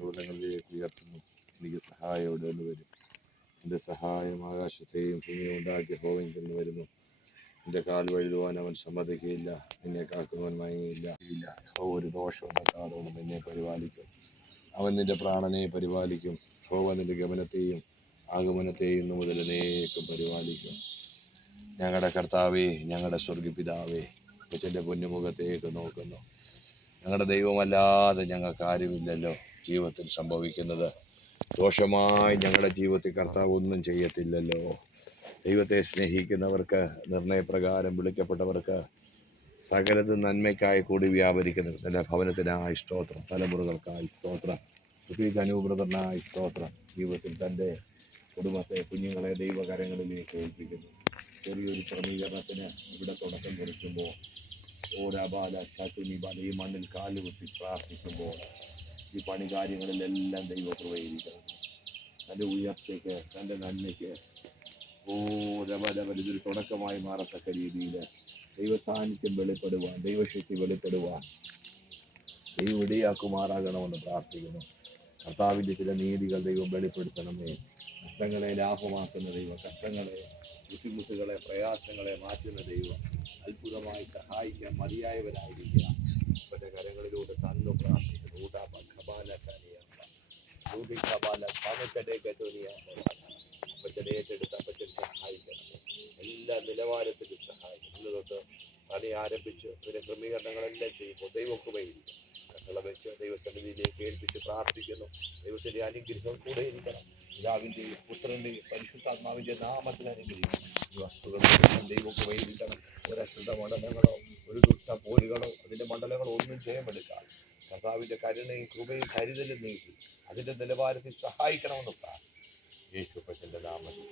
പർവ്വതങ്ങളിലേക്ക് ഉയർത്തുന്നു. എനിക്ക് സഹായം എവിടെ നിന്ന് വരും? എൻ്റെ സഹായം ആകാശത്തെയും ഭൂമിയും ഉണ്ടാക്കിയ യഹോവയിൽ നിന്ന് വരുന്നു. എൻ്റെ കാൽ വഴുതുവാൻ അവൻ സമ്മതിക്കുകയില്ല. നിന്നെ കാക്കുന്നവൻ മയങ്ങിയില്ല. ഒരു ദോഷവും തട്ടാതോടെ നിന്നെ പരിപാലിക്കും. അവൻ നിന്റെ പ്രാണനെ പരിപാലിക്കും. യഹോവ നിന്റെ ഗമനത്തെയും ആഗമനത്തെയും ഇന്നു മുതൽ എന്നേക്കും പരിപാലിക്കും. ഞങ്ങളുടെ കർത്താവേ, ഞങ്ങളുടെ സ്വർഗപിതാവേ, കൊച്ചിൻ്റെ പൊന്നുമുഖത്തേക്ക് നോക്കുന്നു. ഞങ്ങളുടെ ദൈവമല്ലാതെ ഞങ്ങൾക്ക് ആരുമില്ലല്ലോ. ജീവിതത്തിൽ സംഭവിക്കുന്നത് ദോഷമായി ഞങ്ങളുടെ ജീവിതത്തിൽ കർത്താവ് ഒന്നും ചെയ്യത്തില്ലല്ലോ. ദൈവത്തെ സ്നേഹിക്കുന്നവർക്ക്, നിർണയപ്രകാരം വിളിക്കപ്പെട്ടവർക്ക് സകലതും നന്മയ്ക്കായി കൂടി വ്യാപരിക്കുന്നു. എൻ്റെ ഭവനത്തിനായി സ്തോത്രം, തലമുറകൾക്കായി സ്തോത്രം, അനുബ്രതനായി സ്തോത്രം. ജീവിതത്തിൽ തൻ്റെ കുടുംബത്തെ, കുഞ്ഞുങ്ങളെ ദൈവകരങ്ങളിലേക്ക് ഏൽപ്പിക്കുന്നു. ചെറിയൊരു ക്രമീകരണത്തിന് ഇവിടെ തുടക്കം കുറിക്കുമ്പോൾ ഈ മണ്ണിൽ കാലുകുത്തി പ്രാർത്ഥിക്കുമ്പോൾ ഈ പണി കാര്യങ്ങളിലെല്ലാം ദൈവകൃപയിരിക്കണം. തൻ്റെ ഉയർച്ചയ്ക്ക്, തൻ്റെ നന്മയ്ക്ക് ഇതൊരു തുടക്കമായി മാറത്തക്ക രീതിയിൽ ദൈവ സാന്നിധ്യം വെളിപ്പെടുവാൻ, ദൈവശക്തി വെളിപ്പെടുവാൻ ദൈവം ഇടയാക്കുമാറാകണമെന്ന് പ്രാർത്ഥിക്കുന്നു. കർത്താവിൻ്റെ ചില നീതികൾ ദൈവം വെളിപ്പെടുത്തണമേ. കഷ്ടങ്ങളെ ലാഭമാക്കുന്ന ദൈവം, കഷ്ടങ്ങളെ, ബുദ്ധിമുട്ടുകളെ, പ്രയാസങ്ങളെ മാറ്റുന്ന ദൈവം അത്ഭുതമായി സഹായിക്കാൻ മതിയായവരായിരിക്കുക. ഇപ്പോഴത്തെ കരങ്ങളിലൂടെ തന്നു പ്രാർത്ഥിക്കുന്നു. അപ്പച്ചനേറ്റെടുത്ത് അപ്പച്ചൻ സഹായിക്കണം. എല്ലാ നിലവാരത്തിലും സഹായിക്കണം. ഇന്ന് തൊട്ട് പണി ആരംഭിച്ച് ഇതിൻ്റെ ക്രമീകരണങ്ങളെല്ലാം ചെയ്യുമ്പോൾ ദൈവകൃപയിരിക്കും. കട്ടള വെച്ച് ദൈവസന്നിധിയിലേക്ക് ഏൽപ്പിച്ച് പ്രാർത്ഥിക്കുന്നു. ദൈവത്തിൻ്റെ അനുഗ്രഹം കൂടെ ഇരിക്കണം. പിതാവിൻ്റെയും പുത്രൻ്റെയും പരിശുദ്ധാത്മാവിൻ്റെ നാമത്തിൽ അനുഗ്രഹിക്കണം. ഈ വസ്തുക്കളെല്ലാം ദൈവകൃപയിരിക്കണം. ഒരശ്രദ്ധ മണ്ഡലങ്ങളോ ഒരു ദുഷ്ട പോരുകളോ അതിൻ്റെ മണ്ഡലങ്ങളോ ഒന്നും ജയമെടുക്കാം. കർത്താവിൻ്റെ കരുണയും കൃപയും കരുതലും നീക്കി അതിൻ്റെ നിലവാരത്തിൽ സഹായിക്കണമെന്ന് പ്രാർത്ഥിക്കുന്നു. യേശുപ്പച്ചൻ്റെ നാമത്തിൽ